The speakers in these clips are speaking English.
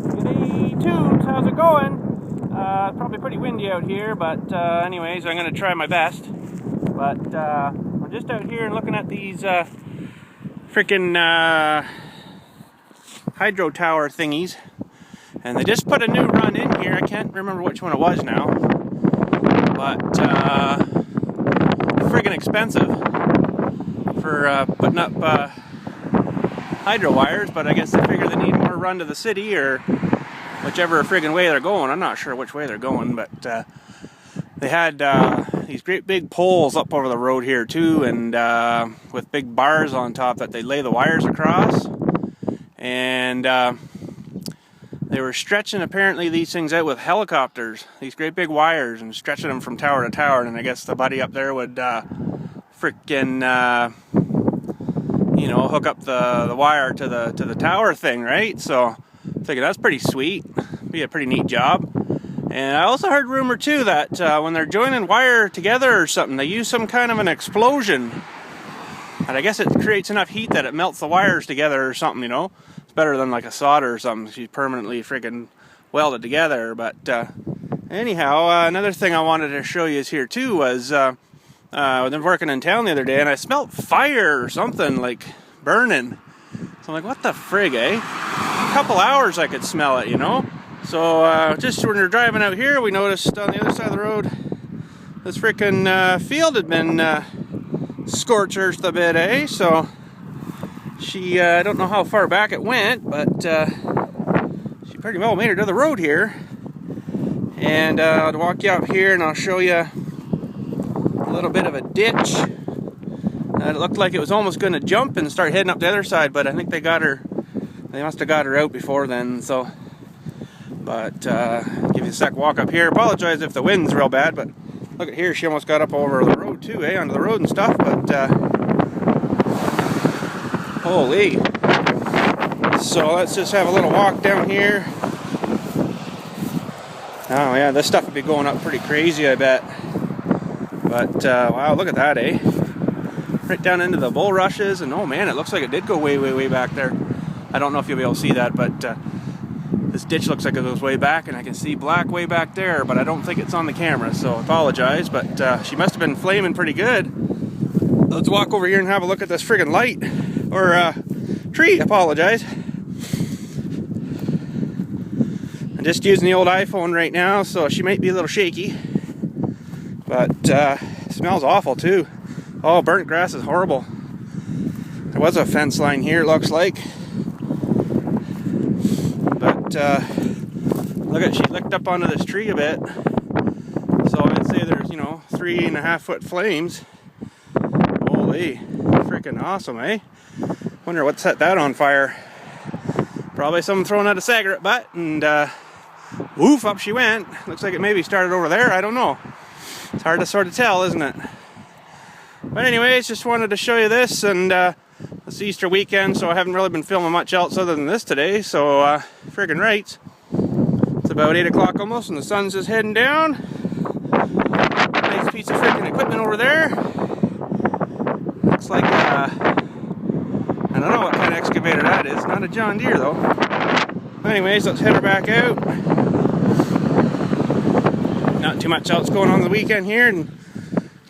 G'day tubes, how's it going? Probably pretty windy out here, but anyways, I'm going to try my best. But I'm just out here and looking at these freaking hydro tower thingies. And they just put a new run in here. I can't remember which one it was now. But friggin' expensive for putting up hydro wires, but I guess they figure they need more run to the city or whichever friggin' way they're going. I'm not sure which way they're going, but they had these great big poles up over the road here too, and with big bars on top that they lay the wires across, and they were stretching apparently these things out with helicopters, these great big wires, and stretching them from tower to tower. And I guess the buddy up there would frickin' hook up the wire to the tower thing, right? So I'm thinking that's pretty sweet, be a pretty neat job. And I also heard rumor too that when they're joining wire together or something, they use some kind of an explosion, and I guess it creates enough heat that it melts the wires together or something. It's better than like a solder or something. She's permanently freaking welded together. But anyhow, another thing I wanted to show you is here too was I've been working in town the other day and I smelled fire or something like burning. So I'm like, what the frig, eh? A couple hours I could smell it, So just when we were driving out here, we noticed on the other side of the road this freaking field had been scorched a bit, eh? So she, I don't know how far back it went, but she pretty well made it to the road here. And I'll walk you up here and I'll show you a little bit of a ditch. It looked like it was almost going to jump and start heading up the other side, but I think they must have got her out before then, so. But give you a sec walk up here. Apologize if the wind's real bad, but look at here, she almost got up over the road too, onto the road and stuff, but holy. So let's just have a little walk down here. Oh yeah, this stuff would be going up pretty crazy, I bet. But wow, look at that, eh? Right down into the bulrushes, and oh man, it looks like it did go way, way, way back there. I don't know if you'll be able to see that, but this ditch looks like it goes way back, and I can see black way back there, but I don't think it's on the camera, so I apologize. But she must have been flaming pretty good. Let's walk over here and have a look at this friggin' light, or tree, I apologize. I'm just using the old iPhone right now, so she might be a little shaky. But smells awful too. Oh, burnt grass is horrible. There was a fence line here, it looks like. But look at, she licked up onto this tree a bit. So I'd say there's 3.5 foot flames. Holy, freaking awesome, eh? Wonder what set that on fire. Probably someone throwing out a cigarette butt, and woof, up she went. Looks like it maybe started over there, I don't know. It's hard to sort of tell, isn't it? But anyways, just wanted to show you this, and it's Easter weekend, so I haven't really been filming much else other than this today, so friggin' right. It's about 8 o'clock almost, and the sun's just heading down. Nice piece of freaking equipment over there. Looks like, I don't know what kind of excavator that is. Not a John Deere, though. Anyways, let's head her back out. Not too much else going on the weekend here, and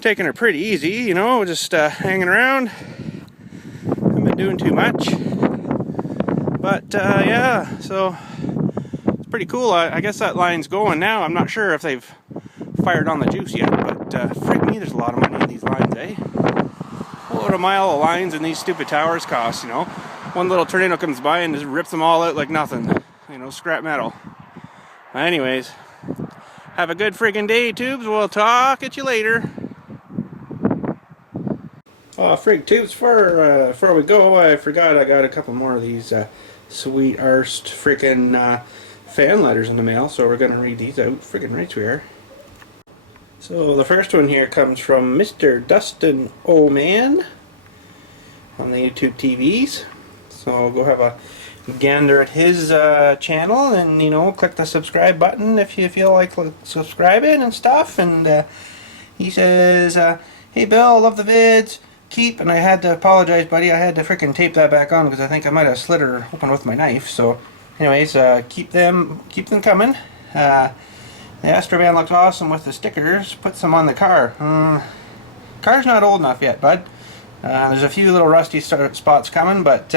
taking her pretty easy, just hanging around. Haven't been doing too much. But yeah, so it's pretty cool. I guess that line's going now. I'm not sure if they've fired on the juice yet, but freak me, there's a lot of money in these lines, eh? What a mile of lines and these stupid towers cost, One little tornado comes by and just rips them all out like nothing. Scrap metal. Anyways, have a good freaking day, tubes. We'll talk at you later. Frig tubes, before we go, I forgot I got a couple more of these sweet arsed freaking fan letters in the mail, so we're gonna read these out. Friggin' right we are. So the first one here comes from Mr. Dustin O'Man on the YouTube TVs. So go have a gander at his channel, and click the subscribe button if you feel like subscribing and stuff. And he says, hey Bill, love the vids, keep, and I had to apologize, buddy, I had to freaking tape that back on because I think I might have slit her open with my knife. So anyways, keep them coming. The Astrovan looks awesome with the stickers. Put some on the car. Car's not old enough yet, bud. There's a few little rusty spots coming, but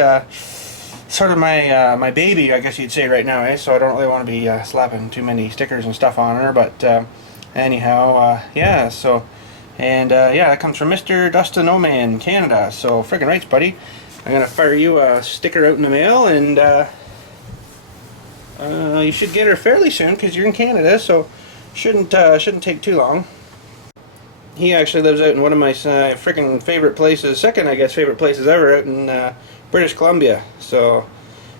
sort of my baby, I guess you'd say right now, eh? So I don't really want to be slapping too many stickers and stuff on her, but anyhow, yeah, so, and yeah, that comes from Mr. Dustin Oman, Canada, so friggin' rights, buddy. I'm gonna fire you a sticker out in the mail, and you should get her fairly soon, because you're in Canada, so shouldn't take too long. He actually lives out in one of my freaking favorite places, second I guess favorite places ever, out in British Columbia. So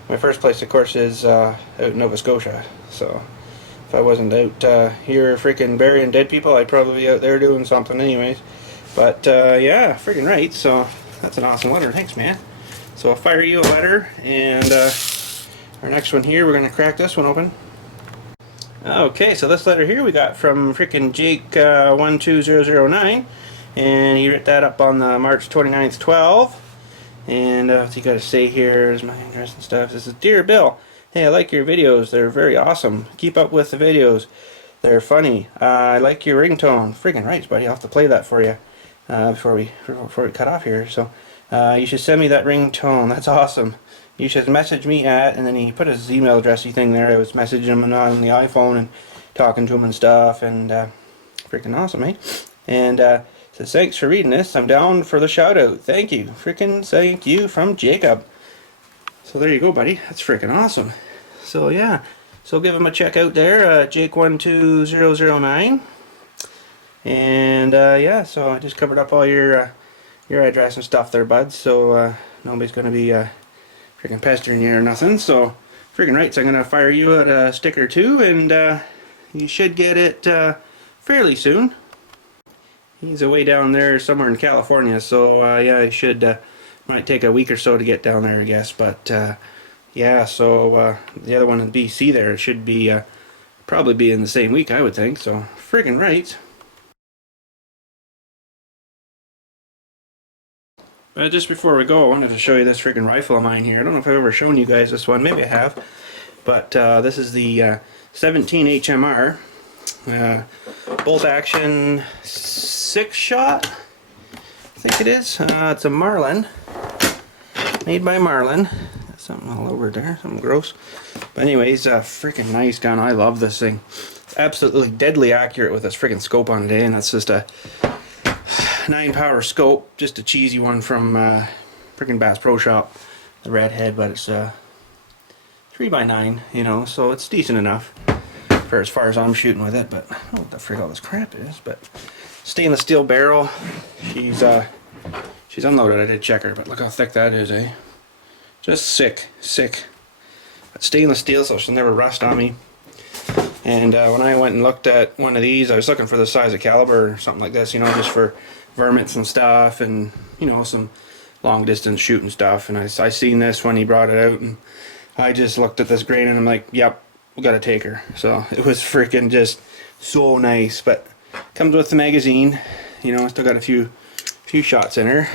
my first place of course is out in Nova Scotia. So if I wasn't out here freaking burying dead people, I'd probably be out there doing something anyways. But yeah, freaking right, so that's an awesome letter, thanks man. So I'll fire you a letter, and our next one here, we're going to crack this one open. Okay, so this letter here we got from freaking Jake 12009, and he wrote that up on the March 29th 12. And what's he got to say here is my address and stuff. This is, Dear Bill, hey, I like your videos, they're very awesome, keep up with the videos, they're funny, I like your ringtone. Friggin' right, buddy, I'll have to play that for you before we cut off here. So you should send me that ringtone, that's awesome. You should message me at, and then he put his email addressy thing there. I was messaging him on the iPhone and talking to him and stuff, and freaking awesome, eh? And says, thanks for reading this. I'm down for the shout out. Thank you. Freaking thank you from Jacob. So there you go, buddy. That's freaking awesome. So yeah. So give him a check out there, Jake12009. And yeah, so I just covered up all your address and stuff there, bud. So nobody's gonna be freaking pestering you or nothing. So freaking right, so I'm gonna fire you out a sticker too, and you should get it fairly soon. He's away down there somewhere in California, so yeah, it should might take a week or so to get down there, I guess. But yeah, so the other one in BC there, it should be probably be in the same week, I would think. So freaking right. Just before we go, I wanted to show you this freaking rifle of mine here. I don't know if I've ever shown you guys this one. Maybe I have. But this is the 17 HMR bolt action 6-shot. I think it is. It's a Marlin. Made by Marlin. Got something all over there. Something gross. But anyways, freaking nice gun. I love this thing. It's absolutely deadly accurate with this freaking scope on it, and that's just a 9-power scope, just a cheesy one from freaking Bass Pro Shop, the Redhead, but it's 3x9, you know, so it's decent enough for as far as I'm shooting with it. But I don't know what the frig all this crap is, but stainless steel barrel. She's unloaded. I did check her, but look how thick that is, eh? Just sick. But stainless steel, so she'll never rust on me. And when I went and looked at one of these, I was looking for the size of caliber or something like this, you know, just for varmints and stuff, and you know, some long distance shooting stuff. And I seen this when he brought it out, and I just looked at this grain and I'm like, yep, we gotta take her. So it was freaking just so nice. But comes with the magazine, you know, still got a few shots in her,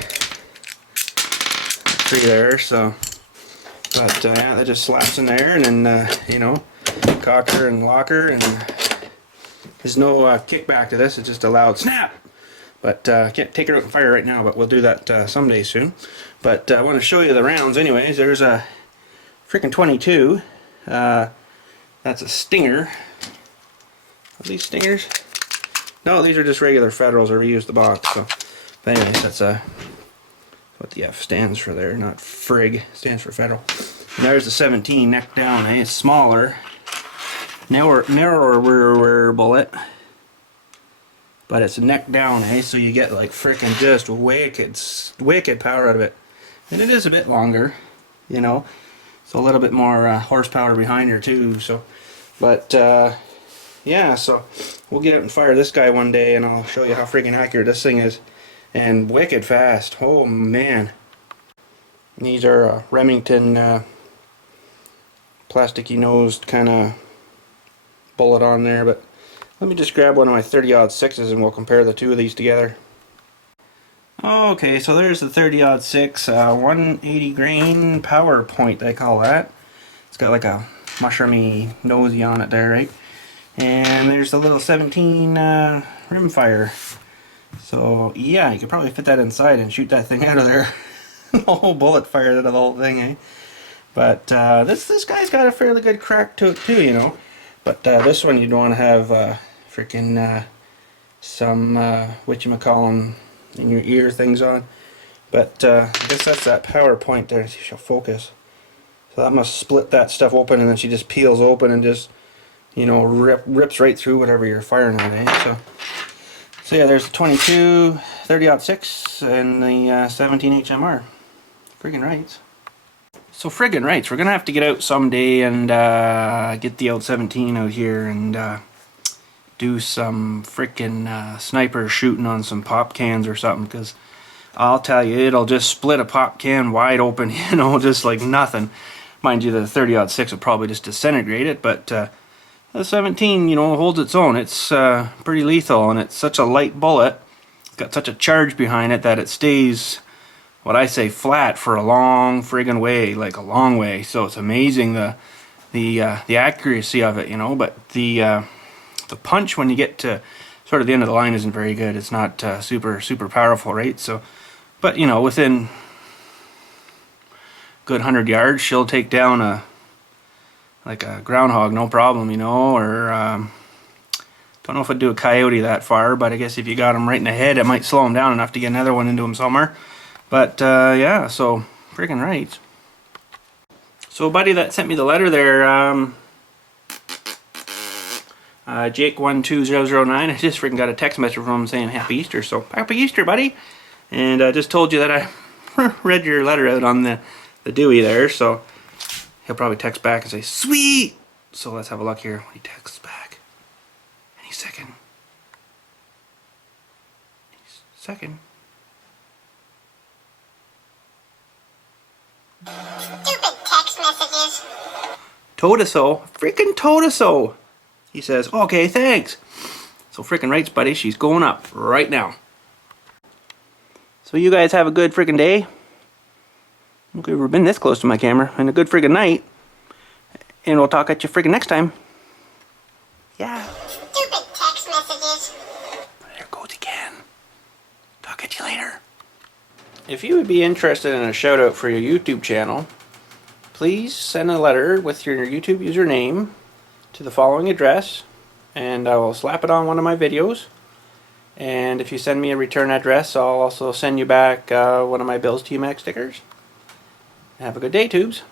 3 there. So but yeah, that just slaps in there, and then you know, cock her and lock her, and there's no kickback to this. It's just a loud snap. But can't take her out and fire right now, but we'll do that someday soon. But I want to show you the rounds anyways. There's a freaking 22. That's a Stinger. Are these Stingers? No, these are just regular Federals. I reused the box. So, but anyways, that's what the F stands for there, not frig. Stands for Federal. And there's the 17 neck down. It's smaller, narrower bullet. But it's a neck down, so you get like freaking just wicked power out of it. And it is a bit longer, you know, so a little bit more horsepower behind her too. So, but yeah, so we'll get out and fire this guy one day, and I'll show you how freaking accurate this thing is, and wicked fast. Oh man, and these are Remington plasticky nosed kind of bullet on there, but. Let me just grab one of my 30-06s and we'll compare the two of these together. Okay, so there's the 30-06 180 grain power point, they call that. It's got like a mushroomy nosy on it there, right? And there's the little 17 rimfire. So yeah, you could probably fit that inside and shoot that thing out of there. The whole bullet fired out of the whole thing, eh? But this guy's got a fairly good crack to it too, you know. But this one you'd want to have freaking some whatchamacallem in your ear things on. But I guess that's that power point there. See if she'll focus. So that must split that stuff open, and then she just peels open and just, you know, rips right through whatever you're firing at, eh? So yeah, there's the 22, 30-06, and the 17 HMR. Friggin' rights. So friggin' rights, we're gonna have to get out someday and get the old 17 out here and do some frickin' sniper shooting on some pop cans or something, because I'll tell you, it'll just split a pop can wide open, you know, just like nothing. Mind you, the 30-06 will probably just disintegrate it, but the 17, you know, holds its own. It's pretty lethal, and it's such a light bullet. It's got such a charge behind it that it stays, what I say, flat for a long friggin' way, like a long way. So it's amazing the accuracy of it, you know. But the punch when you get to sort of the end of the line isn't very good. It's not super powerful, right? So, but you know, within a good 100 yards, she'll take down like a groundhog, no problem, you know. Or don't know if I'd do a coyote that far, but I guess if you got him right in the head, it might slow him down enough to get another one into him somewhere. But yeah, so freaking right. So a buddy that sent me the letter there, Jake12009, I just freaking got a text message from him saying Happy Easter. So Happy Easter, buddy. And I just told you that I read your letter out on the Dewey there, so he'll probably text back and say sweet. So let's have a look here when he texts back. Any second. Stupid text messages. Todaso, freaking Todaso. He says, okay, thanks. So freaking rights, buddy, she's going up right now. So you guys have a good freaking day. I've never been this close to my camera. And a good freaking night. And we'll talk at you freaking next time. Yeah. Stupid text messages. There it goes again. Talk at you later. If you would be interested in a shout out for your YouTube channel, please send a letter with your YouTube username to the following address, and I will slap it on one of my videos. And if you send me a return address, I'll also send you back one of my Bills TMAC stickers. Have a good day, tubes.